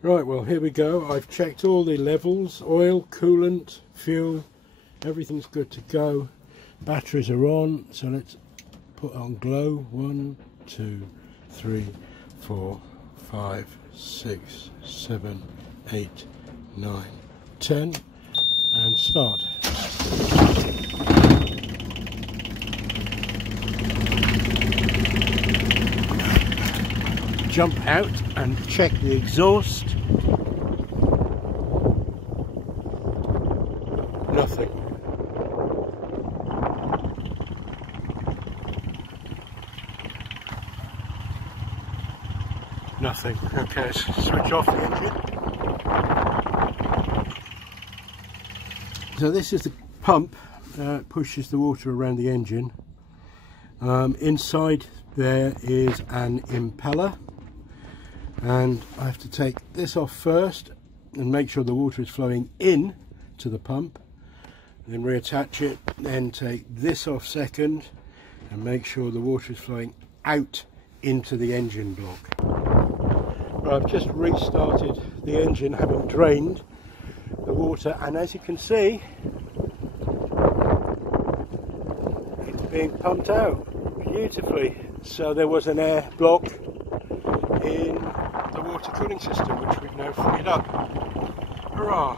Right, well here we go. I've checked all the levels, oil, coolant, fuel, everything's good to go. Batteries are on, so let's put on glow. 1, 2, 3, 4, 5, 6, 7, 8, 9, 10 and start. Jump out and check the exhaust. Nothing. Nothing. Okay, let's switch off the engine. So this is the pump that pushes the water around the engine. Inside there is an impeller, and I have to take this off first and make sure the water is flowing in to the pump, then reattach it, then take this off second and make sure the water is flowing out into the engine block. But I've just restarted the engine, having drained the water, and as you can see, it's being pumped out beautifully. So there was an air block in the water cooling system, which we've now freed up. Hurrah!